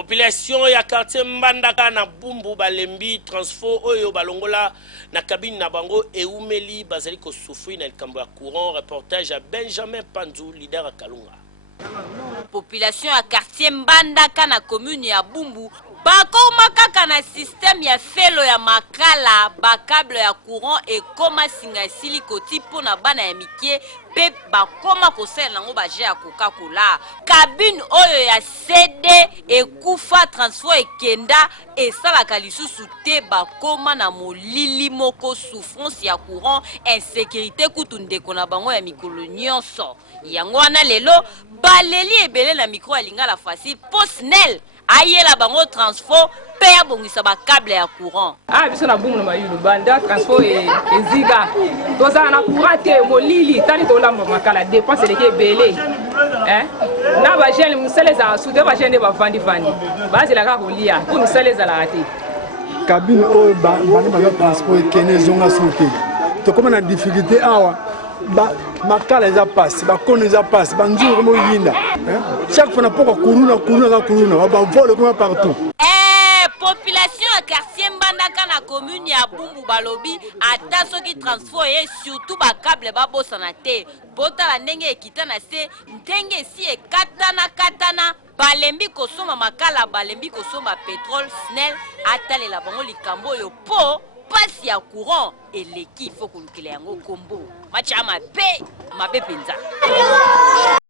Population ya quartier Mbandaka na Bumbu balembi transfo oyo balongola na cabine na bango eumeli bazali ko souffrir na likambo ya courant. Reportage à Benjamin Panzou, leader à Kalunga. Population ya quartier Mbandaka na commune ya Bumbu bakoma kaka na système ya felo ya makala bakable ya courant et koma singa sili koti pona bana ya mikie pe bakoma kosela nango baje ya Coca-Cola. Cabine oyo ya CD ekufa transfo ekenda esalaka lisusu te bakoma na molili moko souffrance ya courant insécurité kutu ndeko na bango ya mikolo nyonso. Yango wana lelo baleli ebele na micro ya Lingala Facile posnel aye la bango transfo père bongisa ba câble ya courant. Biso na Bumbu na mayulu banda transfo eziga toza na courant te molili tali to lamba makala dépense leke belé na ba jeune museleza soude ba jeune ba vandi bazi la ka kolia pour museleza la ate cabine o ba ba transfo ekene zonga soute to comme na difficulté awa ba makala eza passe ba kono eza passe ba nzuru comme yinda chaque fois na poko kuruna ba vole comme partout. Population à quartier Mbandaka na commune ya Bumbu balobi ata soki transfo et surtout ba câble ba bosana te bota la ndenge ekita na se ndenge si katana balembi kosoma makala balembi kosoma pétrole snel atale la bango likambo yo po pasi ya courant et l'équipe faut qu'on yango kombo macha mabe penza.